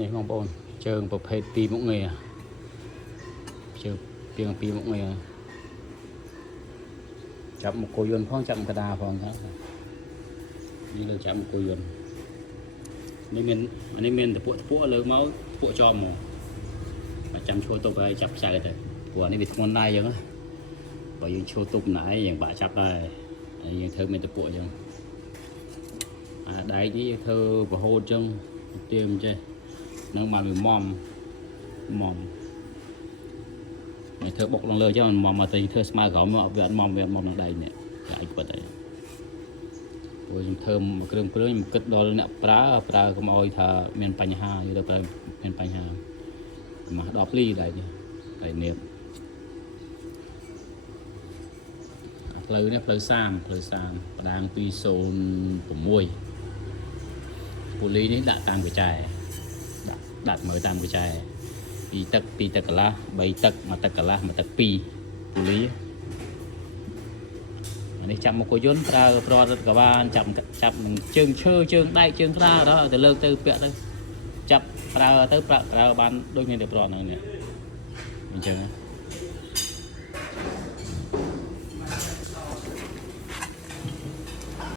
នេះបងប្អូនជើងប្រភេទពីរមុខងារជើងពីរមុខងារចាប់មកគោយន្តផងចាប់មកកដាផងហ្នឹងនេះលើចាប់មកគោយន្តនេះមានតពួកលើមកពួកចំមកមកចាំឈោតុបហើយចាប់ខ្ចៅទៅព្រោះនេះវាធ្ងន់ដែរអញ្ចឹងបើយើងឈោតុបណៃយ៉ាងបាក់ចាប់ដែរហើយយើងធ្វើមានតពួកអញ្ចឹងអាដែកនេះយើងធ្វើរហូតអញ្ចឹងទៀមចេះនឹងបានវាមុំនេះធ្វើបុកឡើងលើចឹងមុំមកទៅធ្វើស្មើក្រោមមកវាអត់មុំនឹងដៃនេះតែពិតហើយព្រោះខ្ញុំធ្វើគ្រឿងខ្ញុំគិតដល់អ្នកប្រើកុំអោយថាមានបញ្ហាយទៅប្រើមានបញ្ហាមក10លីដែរនេះតែនេះផ្លូវនេះផ្លូវ30បដាង206ពូលីនេះដាក់តាមកញ្ចែដាក់មើលតាមកញ្ចែ2ទឹកកន្លះ3ទឹក1ទឹកកន្លះ1ទឹក2ពូលីអានេះចាប់មកគោយន្តប្រើប្រអត់ក៏បានចាប់នឹងជើងឈើជើងដែកជើងក្តារដល់ទៅលើកទៅពាក់ទៅចាប់ប្រើបានដូចមានតែប្រអត់ហ្នឹងនេះអញ្ចឹង